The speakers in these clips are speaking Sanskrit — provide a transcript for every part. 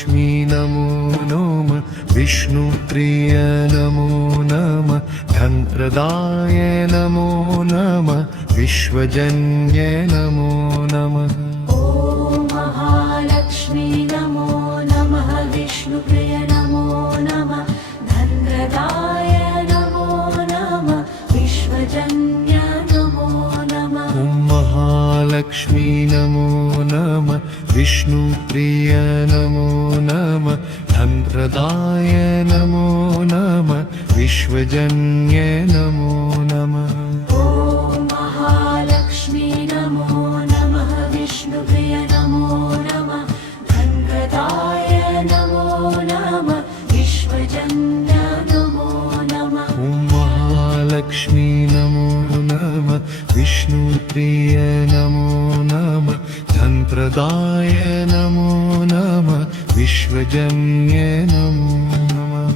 महालक्ष्मी नमो नमः विष्णुप्रिय नमो नमः धनप्रदाय नमो नमः विश्वजन्य नमो नमः। ॐ महालक्ष्मी नमो नमः विष्णुप्रिय नमो नमः धनप्रदाय नमो नमः विश्वजन्य नमो नमः। ॐ महालक्ष्मी नमो नमः विष्णुप्रिय नमो नमः धनप्रदाय नमो नमः विश्वजन्य नमो नमः। ॐ महालक्ष्मी नमो नमः विष्णुप्रिय नमो नमः धनप्रदाय नमो नमः विश्वजन्य नमो नमः। ॐ महालक्ष्मी नमो नमः विष्णुप्रिय नमो नमः धनप्रदाय नमो नमः विश्वजन्य नमो नमः।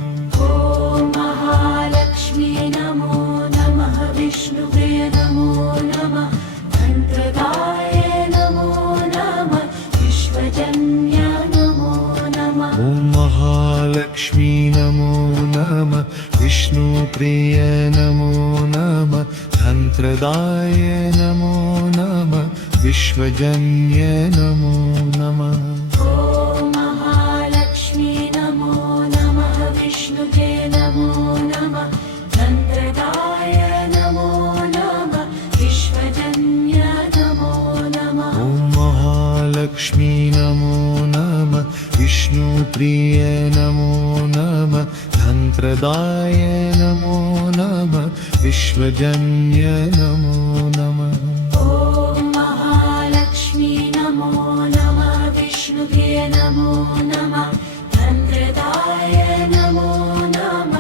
ॐ महालक्ष्मी नमो नमः विष्णुप्रिय नमो नमः धनप्रदाय नमो नमः विश्वजन्य नमो नमः। ॐ महालक्ष्मी नमो नमः विष्णुप्रिय नमो नमः धनप्रदाय नमो नमः विश्वजन्य नमो नमः। ॐ महालक्ष्मी नमो नमः विष्णुप्रिय नमो नमः धनप्रदाय नमो नमः विश्वजन्य नमो नमः। ॐ महालक्ष्मी नमो नमः विष्णुप्रिय नमो नमः धनप्रदाय नमो नमः विश्वजन्य नमो नमः। ॐ महालक्ष्मी नमो नमः विष्णुप्रिय नमो नमः धनप्रदाय नमो नमः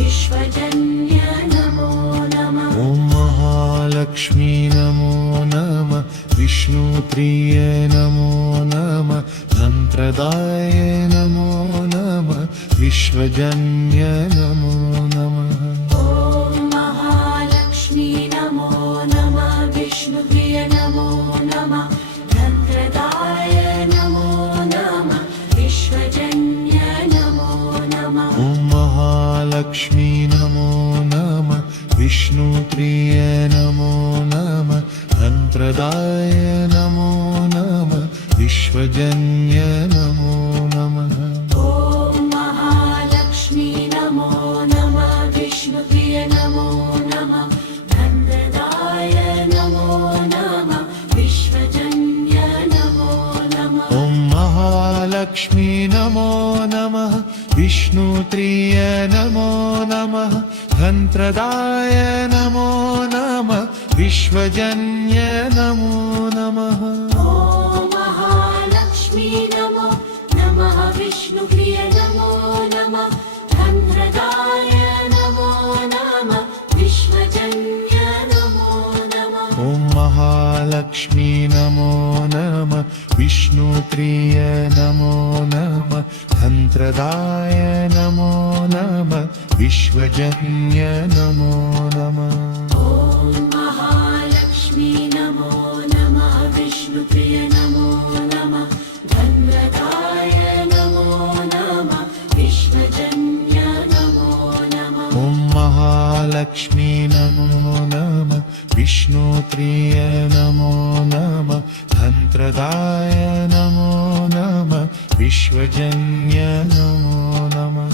विश्वजन्य नमो नमः। ॐ महालक्ष्मी नमो नमः विष्णुप्रिय नमो नमः धनप्रदाय नमो नमः विश्वजन्य नमो नमः। ॐ महालक्ष्मी नमो नमः विष्णुप्रिय नमो नमः धनप्रदाय नमो नमः विश्वजन्य नमो नमः। ॐ महालक्ष्मी नमो नमः विष्णुप्रिय नमो नमः धनप्रदाय नमो नमः विश्वजन्य नमो नमः। ॐ महालक्ष्मी नमो नमः विष्णुप्रिय नमो नमः धनप्रदाय नमो नमः विश्वजन्य नमो नमः। ॐ महालक्ष्मी नमो नमः विष्णुप्रिय नमो नमः धनप्रदाय नमो नमः विश्वजन्य नमो नमः। ॐ महालक्ष्मी नमो नमः विष्णुप्रिय नमो नमः धनप्रदाय नमो नमः विश्वजन्य नमो नमः। ॐ महालक्ष्मी नमो नमः विष्णुप्रिय नमो नमः धनप्रदाय नमो नमः विश्वजन्य नमो नमः। ॐ महालक्ष्मी नमो नमः विष्णुप्रिय नमो नमः धनप्रदाय नमो नमः विश्वजन्य नमो नमः। ॐ महालक्ष्मी नमो नमः विष्णुप्रिय नमो नमः धनप्रदाय नमो नमः विश्वजन्य नमो नमः।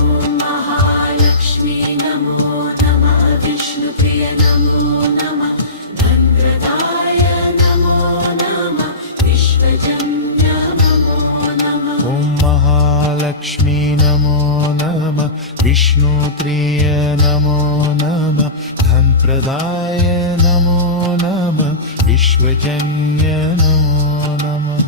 ॐ महालक्ष्मी नमो नमः विष्णुप्रिय नमो नमः धनप्रदाय नमो नमः विश्वजन्य नमो नमः। ॐ महालक्ष्मी नमो नमः विष्णुप्रिय नमो नमः धनप्रदाय नमो नमः विश्वजन्य नमो नमः।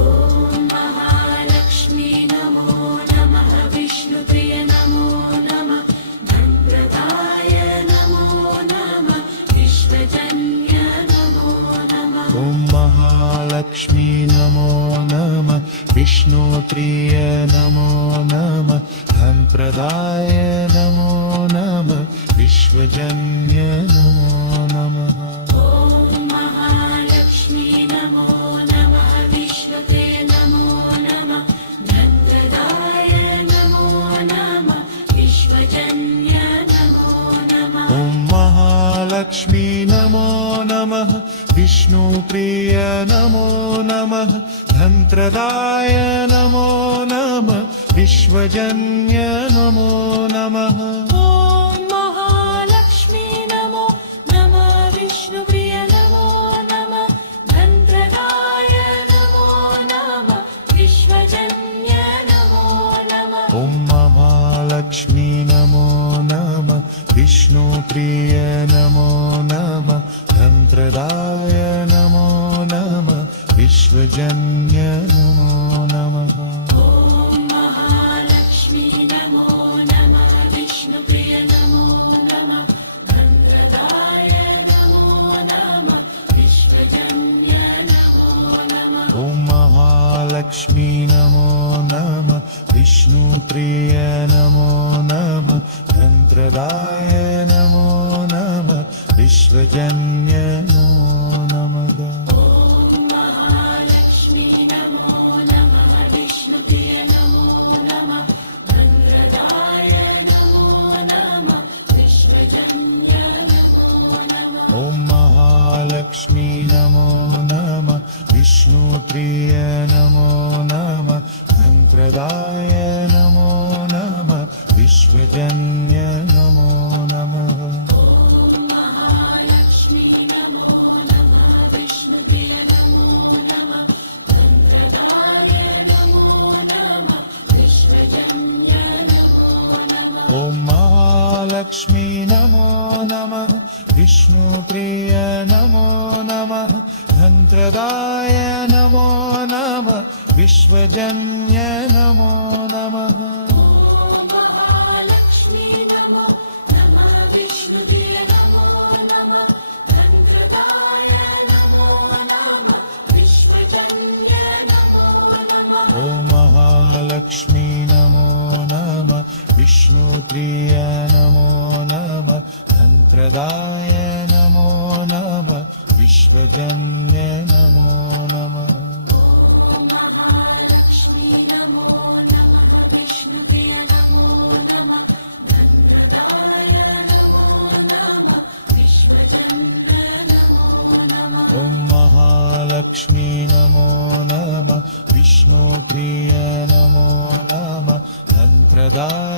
ॐ महालक्ष्मी नमो नमः विष्णुप्रिय नमो नमः धनप्रदाय नमो नमः विश्वजन्य नमो नमः। ॐ महालक्ष्मी नमो नमः विष्णुप्रिय नमो नमः धनप्रदाय नमो नमः विश्वजन्य नमो नमः। ॐ महालक्ष्मी नमो नमः विष्णुप्रिय नमो नमः महालक्ष्मी नमो नमः विष्णुप्रिय नमो नमः धनप्रदाय नमो नमः विश्वजन्य नमो नमः ॐ महालक्ष्मी नमो नमः विष्णुप्रिय नमो नमः धनप्रदाय नमो नमः विश्वजन्य नमो नमः ॐ महालक्ष्मी नमो नमः विष्णुप्रिय नमो नमः धनप्रदाय नमो नमः विश्वजन्य नमो नमः ॐ महालक्ष्मी नमो नमः विष्णुप्रिय नमो नमः धनप्रदाय नमो नमः विश्वजन्य नमो नमः ॐ महालक्ष्मी नमो नमः विष्णुप्रिय नमो नमः धनप्रदाय नमो नमः विश्वजन्य नमो नमः ॐ महालक्ष्मी नमो नमः विष्णुप्रिय नमो नमः धनप्रदाय नमो नमः विश्वजन्य नमो नमः ॐ महालक्ष्मी नमो नमः विष्णुप्रिय नमो नमः धनप्रदाय नमो नमः विश्वजन्य नमो नमः ॐ महालक्ष्मी नमो नमः विष्णुप्रिय नमो नमः धनप्रदाय नमो नमः विश्वजन्य नमो नमः ॐ महालक्ष्मी नमो नमः विष्णुप्रिय नमो नमः धनप्रदाय नमो नमः विश्वजन्य नमो नमः ॐ महालक्ष्मी नमो नमः विष्णुप्रिय नमो नमः धनप्रदाय नमो नमः विश्वजन्य नमो नमः ॐ महालक्ष्मी नमो नमः विष्णुप्रिय नमो नमः धनप्रदाय नमो नमः विश्वजन्य नमो नमः ॐ महालक्ष्मी नमो नमः विष्णुप्रिय नमो नमः धनप्रदाय नमो नमः विश्वजन्य नमो नमः ॐ महालक्ष्मी नमो नमः विष्णुप्रिय नमो नमः धनप्रदाय